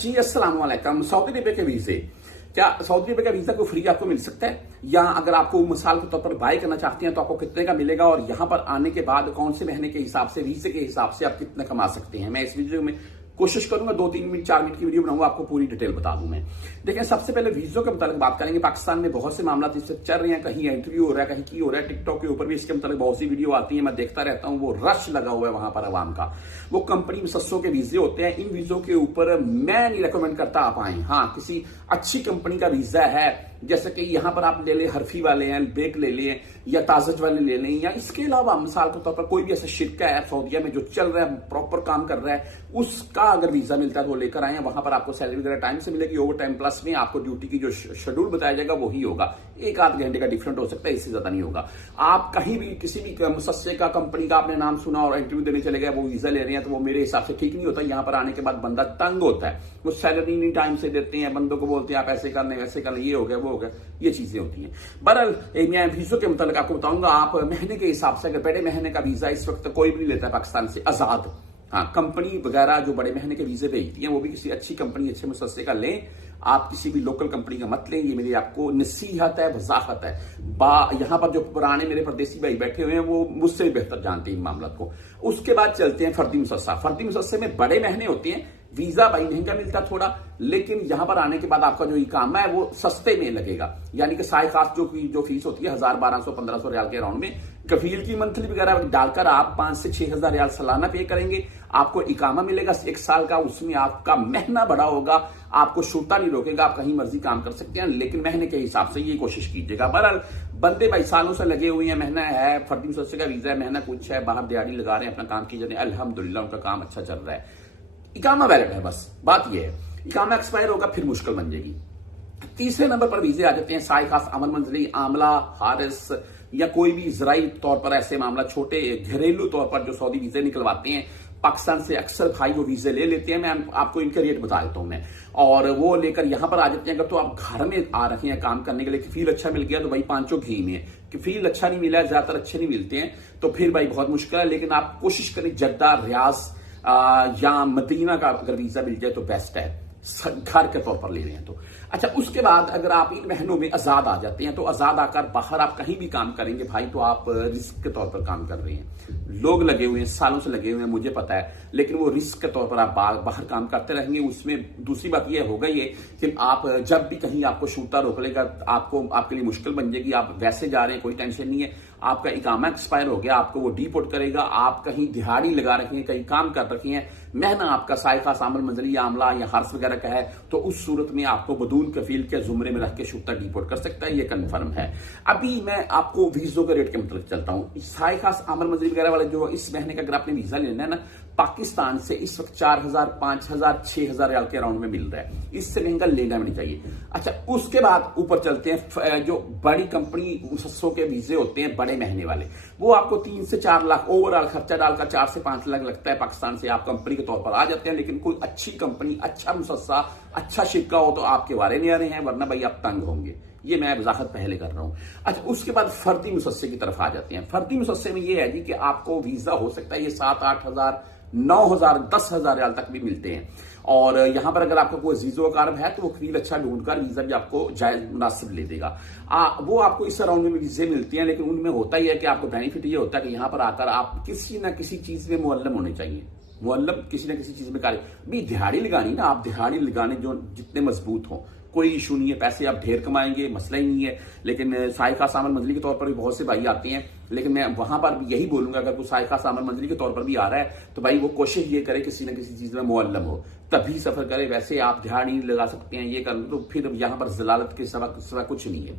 जी अस्सलाम वालेकुम। सऊदी अरब के वीजे, क्या सऊदी अरब का वीजा को फ्री आपको मिल सकता है? या अगर आपको मिसाल के तौर पर बाय करना चाहते हैं तो आपको कितने का मिलेगा, और यहां पर आने के बाद कौन से महीने के हिसाब से, वीजे के हिसाब से आप कितना कमा सकते हैं, मैं इस वीडियो में कोशिश करूंगा 2-3 मिनट 4 मिनट की वीडियो बनाऊंगा, आपको पूरी डिटेल बता दूं मैं। देखिए, सबसे पहले वीजों के मुताबिक बात करेंगे। पाकिस्तान में बहुत से मामला इससे चल रहे हैं, कहीं इंटरव्यू हो रहा है, कहीं की हो रहा है, टिकटॉक के ऊपर भी इसके मुताबिक बहुत सी वीडियो आती है, मैं देखता रहता हूं। वो रश लगा हुआ है वहां पर अवाम का। वो कंपनी मुसस्सों के वीजे होते हैं। इन वीजों के ऊपर मैं नहीं रिकमेंड करता आप आए। हाँ, किसी अच्छी कंपनी का वीजा है, जैसे कि यहां पर आप ले लें हरफी वाले हैं, बेक ले लें, या ताजज वाले ले लें, या इसके अलावा मिसाल के तौर पर कोई भी ऐसा शिरका है सऊदीया में जो चल रहा है, प्रॉपर काम कर रहा है, उसका अगर वीजा मिलता है तो वो लेकर आए। वहां पर आपको सैलरी वगैरह टाइम से मिलेगी, ओवर टाइम प्लस में आपको ड्यूटी की जो शेड्यूल बताया जाएगा वही होगा। 1-8 घंटे का डिफरेंट हो सकता है, इससे ज्यादा नहीं होगा। आप कहीं भी किसी भी मुसस्से का, कंपनी का आपने नाम सुना और इंटरव्यू देने चले गए, वो वीजा ले रहे हैं, तो वो मेरे हिसाब से ठीक नहीं होता। यहां पर आने के बाद बंदा तंग होता है। वो सैलरी नहीं टाइम से देते हैं, बंदों को बोलते हैं आप ऐसे कर लें, वैसे कर लें, ये हो गया, वो हो गया, ये चीजें होती हैं। बहरहाल मैं वीजों के मुताबिक आपको बताऊंगा। आप महीने के हिसाब से, अगर बड़े महीने का वीजा इस वक्त कोई भी नहीं लेता है पाकिस्तान से, आजाद। हाँ, कंपनी वगैरह जो बड़े महीने के वीजे भेजती हैं वो भी किसी अच्छी कंपनी, अच्छे मुसस्से का लें। आप किसी भी लोकल कंपनी का मत लें, ये मेरी आपको नसीहत है, वजाहत है। यहां पर जो पुराने मेरे परदेसी भाई बैठे हुए हैं वो मुझसे भी बेहतर जानते हैं इन मामला को। उसके बाद चलते हैं फर्दी मुसस्सा। फर्दी मुसस्से में बड़े महीने होते हैं, वीजा भाई महंगा मिलता थोड़ा, लेकिन यहां पर आने के बाद आपका जो इकामा है वो सस्ते में लगेगा। यानी कि साय खास जो फीस होती है 1000, 1200, 1500 रियाल के अराउंड में, कफील की मंथली वगैरह डालकर आप 5 से 6000 रियाल सालाना पे करेंगे। आपको इकामा मिलेगा 1 साल का, उसमें आपका महीना बड़ा होगा, आपको शूटा नहीं रोकेगा, आप कहीं मर्जी काम कर सकते हैं, लेकिन महीने के हिसाब से ये कोशिश कीजिएगा। बहरहाल बंदे भाई सालों से लगे हुए हैं, महीना है, फर्दी मुसस्से का वीजा है, महीना कुछ है, बाहर दिहाड़ी लगा रहे हैं, अपना काम कीजिए, अल्हम्दुलिल्लाह उनका काम अच्छा चल रहा है। इकामा वैलिड है, बस बात यह है। इकामा एक्सपायर होगा फिर मुश्किल बन जाएगी। तीसरे नंबर पर वीजे आ जाते हैं साय खास, अमल मंजली, आमला, हारिस, या कोई भी जराई तौर पर ऐसे मामला, छोटे घरेलू तौर पर जो सऊदी वीजे निकलवाते हैं पाकिस्तान से, अक्सर भाई वो वीजे ले लेते हैं। मैं आपको इनके रेट बता देता हूं मैं, और वो लेकर यहां पर आ जाते हैं। अगर तो आप घर में आ रखे हैं काम करने के लिए, कफील अच्छा मिल गया तो भाई पांचों घी में है। कफील अच्छा नहीं मिला, ज्यादातर अच्छे नहीं मिलते हैं, तो फिर भाई बहुत मुश्किल है। लेकिन आप कोशिश करें जद्दा, रियाज या मदीना का अगर वीजा मिल जाए तो बेस्ट है, घर के तौर पर ले रहे हैं तो। अच्छा, उसके बाद अगर आप इन महीनों में आजाद आ जाते हैं, तो आजाद आकर बाहर आप कहीं भी काम करेंगे भाई, तो आप रिस्क के तौर पर काम कर रहे हैं। लोग लगे हुए हैं, सालों से लगे हुए हैं, मुझे पता है, लेकिन वो रिस्क के तौर पर आप बाहर काम करते रहेंगे। उसमें दूसरी बात यह होगा ये कि आप जब भी कहीं आपको शूटर रोक लेगा, आपके लिए मुश्किल बन जाएगी। आप वैसे जा रहे हैं, कोई टेंशन नहीं है, आपका इकामा एक्सपायर हो गया, आपको वो डिपोर्ट करेगा। आप कहीं दिहाड़ी लगा रखे हैं, कहीं काम कर रखे हैं, महीना आपका साइफा, सामल मंजली, आमला या हार्स वगैरह का है, तो उस सूरत में आपको बदून कफील के जुमरे में रख के शूटर डिपोर्ट कर सकता है, ये कंफर्म है। अभी मैं आपको वीजों के रेट के मतलब चलता हूं। साय खास, आमल मंजली वगैरह वाले जो इस महीने का अगर आपने वीजा लेना है ना, पाकिस्तान से इस वक्त 4000, 5000, 6000 रियाल के अराउंड में मिल रहा है। इससे महंगा लेना भी नहीं चाहिए। अच्छा, उसके बाद ऊपर चलते हैं, जो बड़ी कंपनी मुसस्सों के वीजे होते हैं बड़े महीने वाले, वो आपको 3 से 4 लाख ओवरऑल खर्चा डालकर 4 से 5 लाख लगता है। पाकिस्तान से आप कंपनी के तौर पर आ जाते हैं, लेकिन कोई अच्छी कंपनी, अच्छा मुसस्सा, अच्छा शिक्का हो तो आपके वारे नहीं आ रहे हैं, वरना भाई आप तंग होंगे। ये मैं वजाहत पहले कर रहा हूं। अच्छा, उसके बाद फर्दी मुसस्से की तरफ आ जाते हैं। फर्दी मुसस्से में ये है जी कि आपको वीजा हो सकता है ये 7-8 हजार, 9,000, 10,000 रियाल तक भी मिलते हैं। और यहां पर अगर आपका कोई जीजो कारब है तो वो कफील अच्छा ढूंढकर वीजा भी आपको जायज मुनासिब ले देगा। वो आपको इस अराउंड में वीजे मिलती हैं, लेकिन उनमें होता ही है कि आपको बेनिफिट ये होता है कि यहां पर आकर आप किसी ना किसी चीज में मुअल्लम होने चाहिए। मुअल्लम किसी ना किसी चीज में कार्य भी, दिहाड़ी लगानी ना, आप दिहाड़ी लगाने जो जितने मजबूत हो, कोई इशू नहीं है, पैसे आप ढेर कमाएंगे, मसला ही नहीं है। लेकिन साय खास, आमल मंजली के तौर पर भी बहुत से भाई आते हैं, लेकिन मैं वहां पर भी यही बोलूंगा, अगर कोई साय खास, आमल मंजली के तौर पर भी आ रहा है तो भाई वो कोशिश ये करे किसी ना किसी चीज में मुअल्लम हो, तभी सफर करे। वैसे आप ध्यान नहीं लगा सकते हैं, ये कर तो फिर यहां पर जलालत के सिवा कुछ नहीं है।